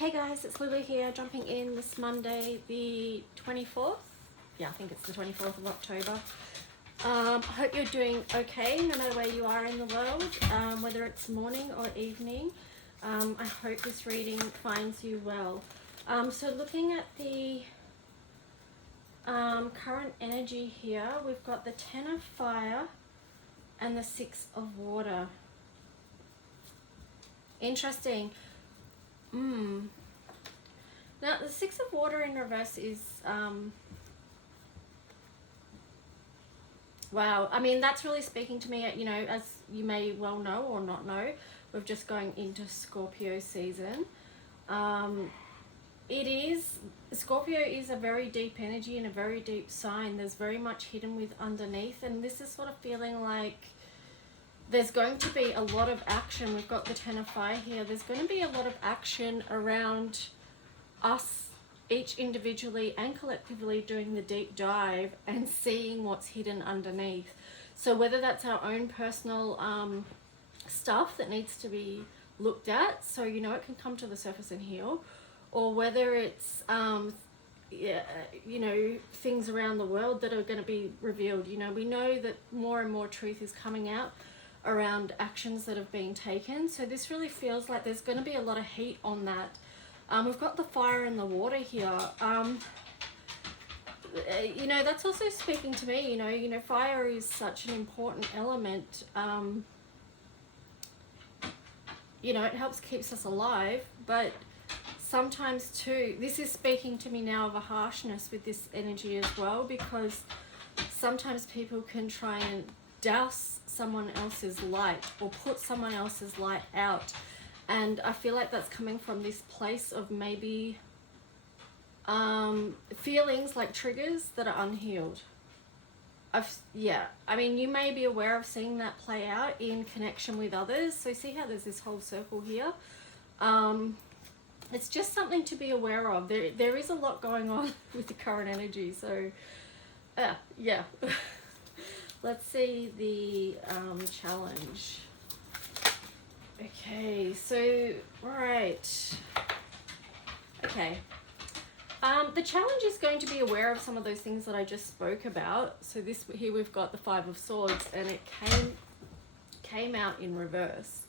Hey guys, it's Lulu here, jumping in this Monday, the 24th. Yeah, I think it's the 24th of October. I hope you're doing okay, no matter where you are in the world, whether it's morning or evening. I hope this reading finds you well. So looking at the current energy here, we've got the 10 of fire and the 6 of water. Interesting. Now the 6 of water in reverse is wow, I mean that's really speaking to me. You know, as you may well know or not know, we're just going into Scorpio season. Scorpio is a very deep energy and a very deep sign. There's very much hidden with underneath, and this is sort of feeling like there's going to be a lot of action. We've got the 10 of fire here. There's going to be a lot of action around us, each individually and collectively, doing the deep dive and seeing what's hidden underneath. So whether that's our own personal stuff that needs to be looked at, so you know it can come to the surface and heal, or whether it's you know, things around the world that are going to be revealed. You know, we know that more and more truth is coming out around actions that have been taken. So this really feels like there's going to be a lot of heat on that. We've got the fire and the water here. You know, that's also speaking to me. You know, fire is such an important element. You know, it helps keeps us alive, but sometimes too, this is speaking to me now of a harshness with this energy as well, because sometimes people can try and douse someone else's light or put someone else's light out. And I feel like that's coming from this place of maybe feelings like triggers that are unhealed. I mean, you may be aware of seeing that play out in connection with others. So see how there's this whole circle here. It's just something to be aware of. There is a lot going on with the current energy. So yeah. Let's see the challenge. Okay, so, right. Okay. The challenge is going to be aware of some of those things that I just spoke about. So this here we've got the 5 of Swords, and it came out in reverse.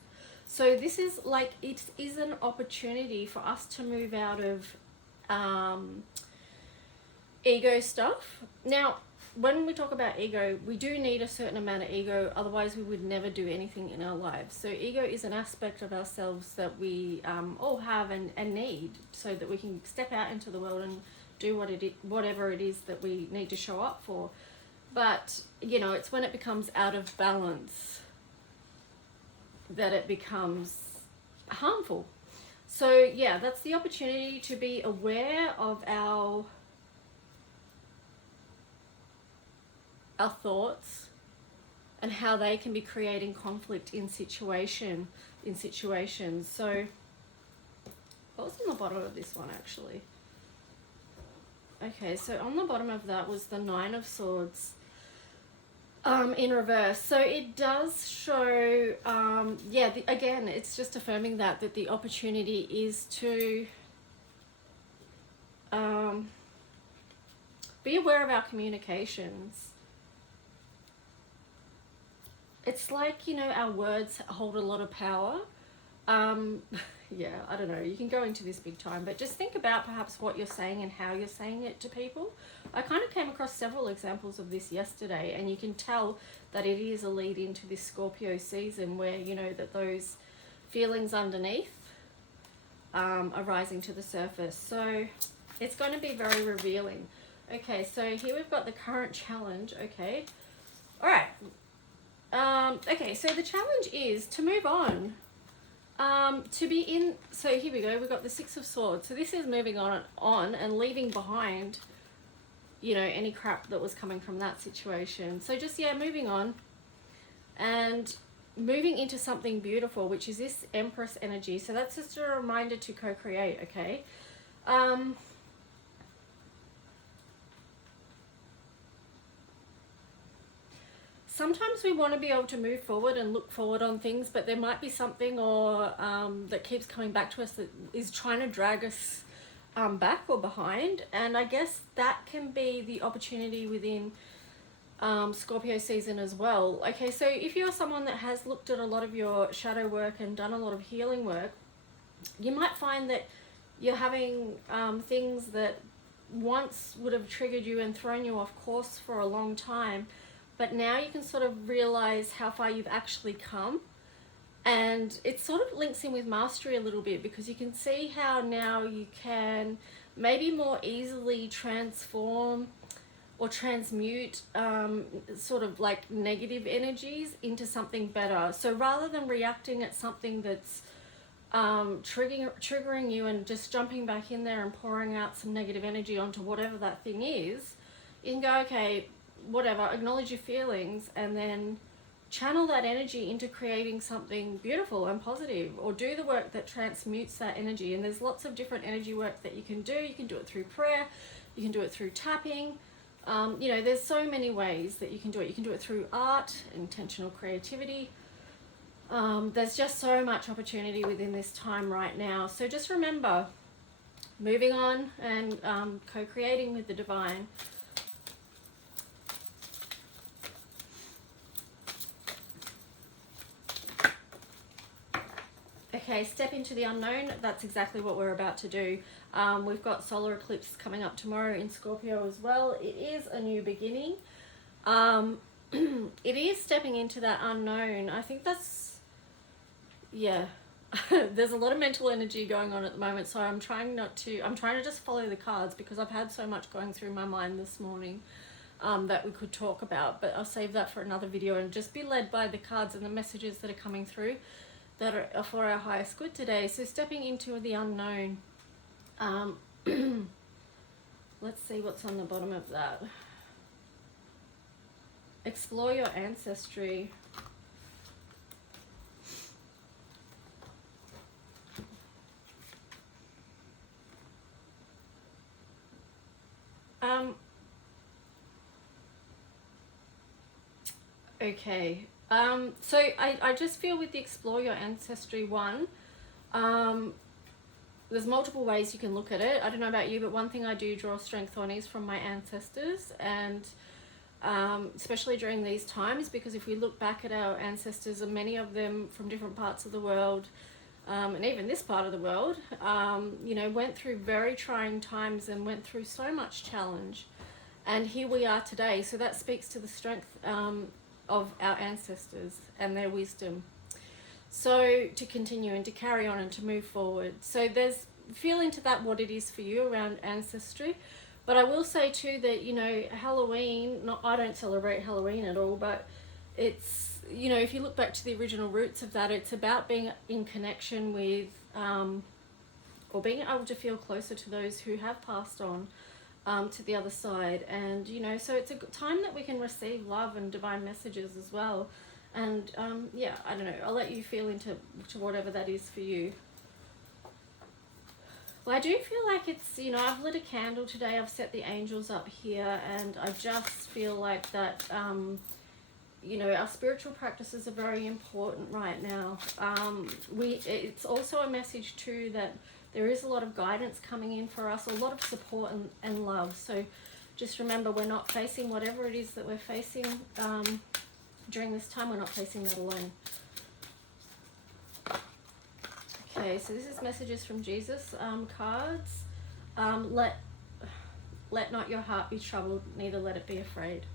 So this is like, it is an opportunity for us to move out of ego stuff. Now, when we talk about ego, we do need a certain amount of ego, otherwise we would never do anything in our lives. So ego is an aspect of ourselves that we all have and need, so that we can step out into the world and do whatever it is that we need to show up for. But, you know, it's when it becomes out of balance that it becomes harmful. So yeah, that's the opportunity to be aware of our thoughts and how they can be creating conflict in situations. So what was on the bottom of this one actually? Okay, so on the bottom of that was the 9 of Swords in reverse. So it does show again, it's just affirming that the opportunity is to be aware of our communications. It's like, you know, our words hold a lot of power. Yeah, I don't know, you can go into this big time, but just think about perhaps what you're saying and how you're saying it to people. I kind of came across several examples of this yesterday, and you can tell that it is a lead into this Scorpio season where, you know, that those feelings underneath are rising to the surface. So it's going to be very revealing. Okay, so here we've got the current challenge. Okay, all right. Okay, so the challenge is to move on, to be in, so here we go, we've got the 6 of Swords. So this is moving on and leaving behind, you know, any crap that was coming from that situation. So just, yeah, moving on and moving into something beautiful, which is this Empress energy. So that's just a reminder to co-create, okay? sometimes we want to be able to move forward and look forward on things, but there might be something or that keeps coming back to us that is trying to drag us back or behind. And I guess that can be the opportunity within Scorpio season as well. Okay, so if you're someone that has looked at a lot of your shadow work and done a lot of healing work, you might find that you're having things that once would have triggered you and thrown you off course for a long time, but now you can sort of realize how far you've actually come. And it sort of links in with mastery a little bit, because you can see how now you can maybe more easily transform or transmute sort of like negative energies into something better. So rather than reacting at something that's triggering you and just jumping back in there and pouring out some negative energy onto whatever that thing is, you can go, okay, whatever, acknowledge your feelings and then channel that energy into creating something beautiful and positive, or do the work that transmutes that energy. And there's lots of different energy work that you can do. You can do it through prayer, you can do it through tapping. You know, there's so many ways that you can do it. You can do it through art, intentional creativity. There's just so much opportunity within this time right now. So just remember, moving on and co-creating with the divine. Okay, step into the unknown. That's exactly what we're about to do. We've got solar eclipse coming up tomorrow in Scorpio as well. It is a new beginning. It is stepping into that unknown. I think that's, yeah. There's a lot of mental energy going on at the moment, so I'm trying to just follow the cards, because I've had so much going through my mind this morning that we could talk about, but I'll save that for another video and just be led by the cards and the messages that are coming through that are for our highest good today. So stepping into the unknown. Let's see what's on the bottom of that. Explore your ancestry. Okay. So I just feel with the explore your ancestry one, there's multiple ways you can look at it. I don't know about you, but one thing I do draw strength on is from my ancestors, and especially during these times, because if we look back at our ancestors, and many of them from different parts of the world, and even this part of the world, you know, went through very trying times and went through so much challenge, and here we are today. So that speaks to the strength of our ancestors and their wisdom, so to continue and to carry on and to move forward. So there's feel into that what it is for you around ancestry. But I will say too that, you know, Halloween, I don't celebrate Halloween at all, but it's, you know, if you look back to the original roots of that, it's about being in connection with or being able to feel closer to those who have passed on to the other side. And, you know, so it's a good time that we can receive love and divine messages as well. And yeah, I don't know, I'll let you feel into whatever that is for you. Well, I do feel like it's, you know, I've lit a candle today, I've set the angels up here, and I just feel like that, you know, our spiritual practices are very important right now. It's also a message too that there is a lot of guidance coming in for us, a lot of support and love. So just remember, we're not facing whatever it is that we're facing during this time, we're not facing that alone. Okay, so this is messages from Jesus cards. Let not your heart be troubled, neither let it be afraid.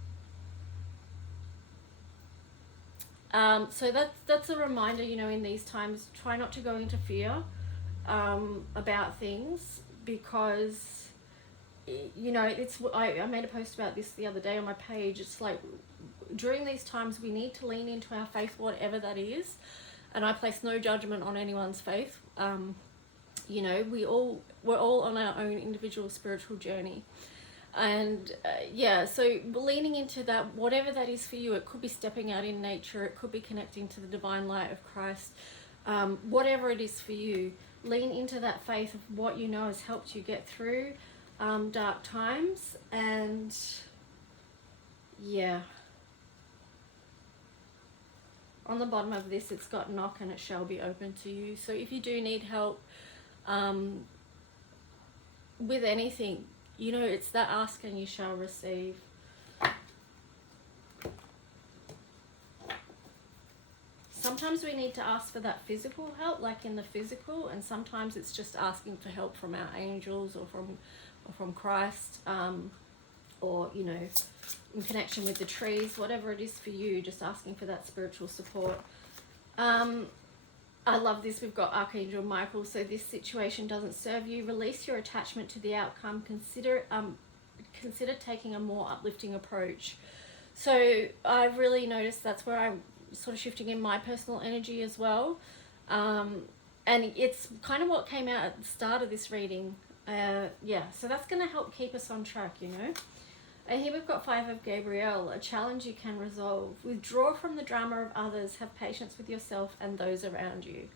So that's a reminder, you know, in these times, try not to go into fear about things, because, you know, I made a post about this the other day on my page. It's like, during these times, we need to lean into our faith, whatever that is. And I place no judgment on anyone's faith. You know, we're all on our own individual spiritual journey. And yeah, so leaning into that, whatever that is for you, it could be stepping out in nature, it could be connecting to the divine light of Christ, whatever it is for you, lean into that faith of what you know has helped you get through dark times. And yeah, On the bottom of this, it's got knock and it shall be open to you. So if you do need help with anything, you know, it's that ask and you shall receive. Sometimes we need to ask for that physical help, like in the physical, and sometimes it's just asking for help from our angels or from Christ, or, you know, in connection with the trees, whatever it is for you, just asking for that spiritual support. I love this. We've got Archangel Michael. So this situation doesn't serve you. Release your attachment to the outcome. Consider taking a more uplifting approach. So I've really noticed that's where I'm sort of shifting in my personal energy as well. And it's kind of what came out at the start of this reading. Yeah, so that's going to help keep us on track, you know. And here we've got 5 of Gabriel, a challenge you can resolve. Withdraw from the drama of others. Have patience with yourself and those around you.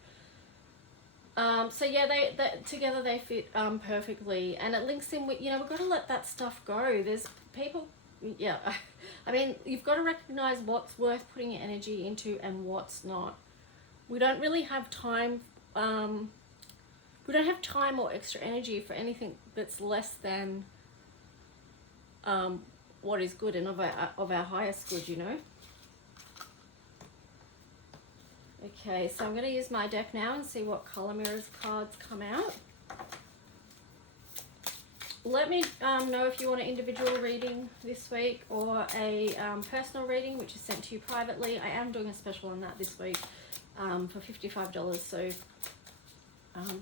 So yeah, they together they fit perfectly, and it links in with, you know, we've got to let that stuff go. There's people, yeah, I mean, you've got to recognize what's worth putting your energy into and what's not. We don't really have time. We don't have time or extra energy for anything that's less than what is good and of our highest good, you know. Okay, so I'm going to use my deck now and see what color mirrors cards come out. Let me know if you want an individual reading this week or a personal reading, which is sent to you privately. I am doing a special on that this week for $55, so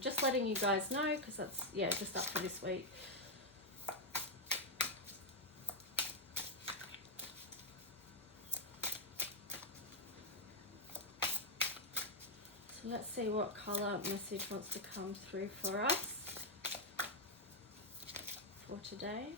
just letting you guys know, because that's, yeah, just up for this week. So let's see what color message wants to come through for us for today.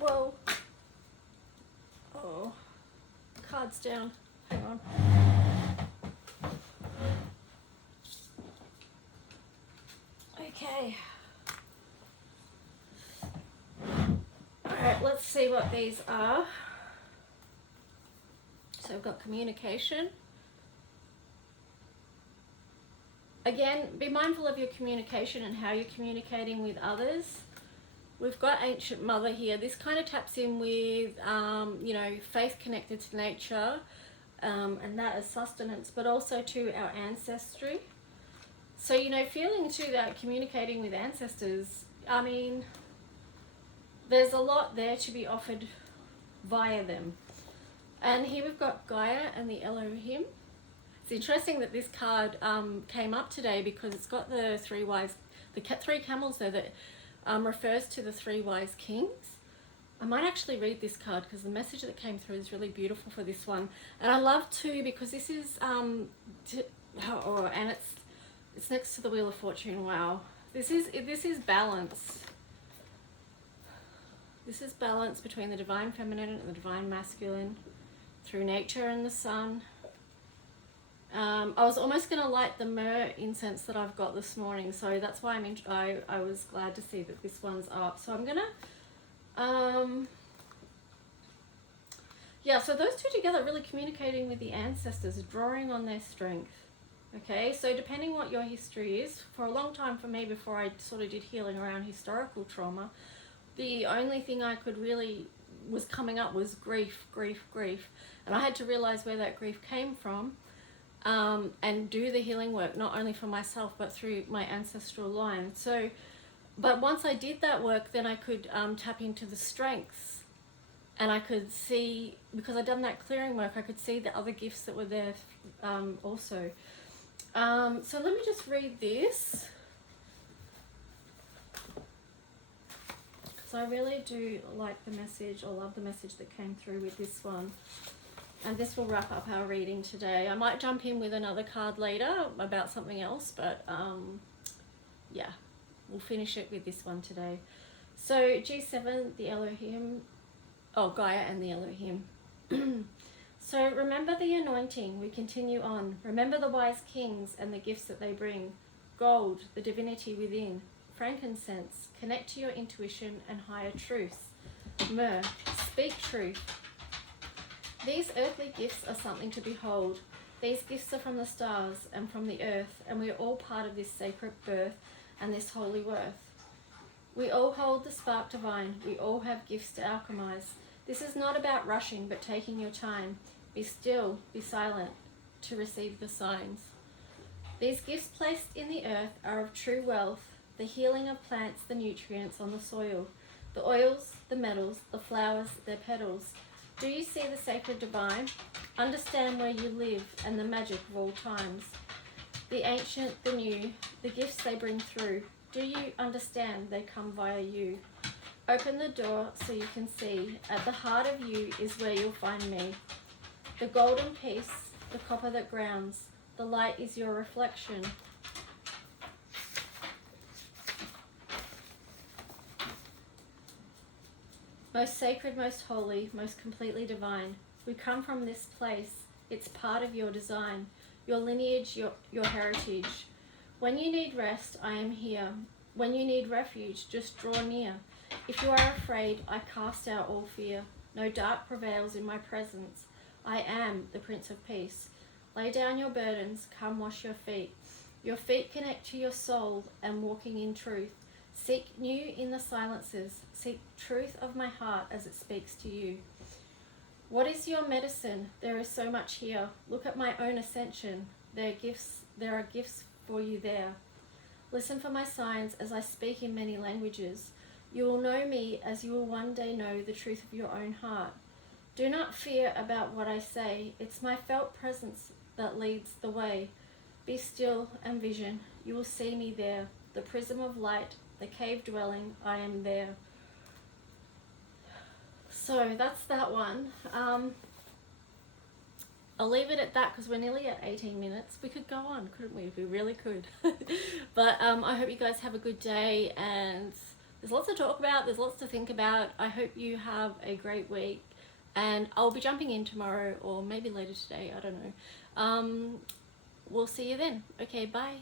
Whoa. Oh, card's down. Hang on. Okay. Alright, let's see what these are. So I've got communication. Again, be mindful of your communication and how you're communicating with others. We've got Ancient Mother here. This kind of taps in with, you know, faith connected to nature, and that as sustenance, but also to our ancestry. So, you know, feeling too that communicating with ancestors, I mean, there's a lot there to be offered via them. And here we've got Gaia and the Elohim. It's interesting that this card came up today because it's got the three camels there that refers to the 3 wise kings. I might actually read this card because the message that came through is really beautiful for this one. And I love too because this is, and it's next to the Wheel of Fortune. Wow. This is balance. This is balance between the divine feminine and the divine masculine through nature and the sun. I was almost going to light the myrrh incense that I've got this morning, so that's why I was glad to see that this one's up. So I'm going to, yeah, so those two together really communicating with the ancestors, drawing on their strength. Okay, so depending what your history is, for a long time for me before I sort of did healing around historical trauma, the only thing I could really was coming up was grief. And I had to realize where that grief came from. And do the healing work, not only for myself, but through my ancestral line. So, but once I did that work, then I could tap into the strengths, and I could see, because I'd done that clearing work, I could see the other gifts that were there also. So let me just read this, because I really do like the message, or love the message that came through with this one. And this will wrap up our reading today. I might jump in with another card later about something else, but yeah, we'll finish it with this one today. So G7, the Elohim, Gaia and the Elohim. So remember the anointing, we continue on. Remember the wise kings and the gifts that they bring. Gold, the divinity within. Frankincense, connect to your intuition and higher truths. Myrrh, speak truth. These earthly gifts are something to behold. These gifts are from the stars and from the earth, and we are all part of this sacred birth and this holy worth. We all hold the spark divine. We all have gifts to alchemize. This is not about rushing, but taking your time. Be still, be silent, to receive the signs. These gifts placed in the earth are of true wealth, the healing of plants, the nutrients on the soil, the oils, the metals, the flowers, their petals. Do you see the sacred divine? Understand where you live and the magic of all times. The ancient, the new, the gifts they bring through. Do you understand they come via you? Open the door so you can see. At the heart of you is where you'll find me. The golden peace, the copper that grounds. The light is your reflection. Most sacred, most holy, most completely divine. We come from this place. It's part of your design, your lineage, your heritage. When you need rest, I am here. When you need refuge, just draw near. If you are afraid, I cast out all fear. No dark prevails in my presence. I am the Prince of Peace. Lay down your burdens, come wash your feet. Your feet connect to your soul and walking in truth. Seek new in the silences. Seek truth of my heart as it speaks to you. What is your medicine? There is so much here. Look at my own ascension. There are gifts for you there. Listen for my signs as I speak in many languages. You will know me as you will one day know the truth of your own heart. Do not fear about what I say. It's my felt presence that leads the way. Be still and vision. You will see me there. The prism of light, the cave dwelling, I am there. So that's that one. I'll leave it at that because we're nearly at 18 minutes. We could go on, couldn't we? We really could. But I hope you guys have a good day, and there's lots to talk about, there's lots to think about. I hope you have a great week, and I'll be jumping in tomorrow or maybe later today, I don't know. We'll see you then. Okay, bye.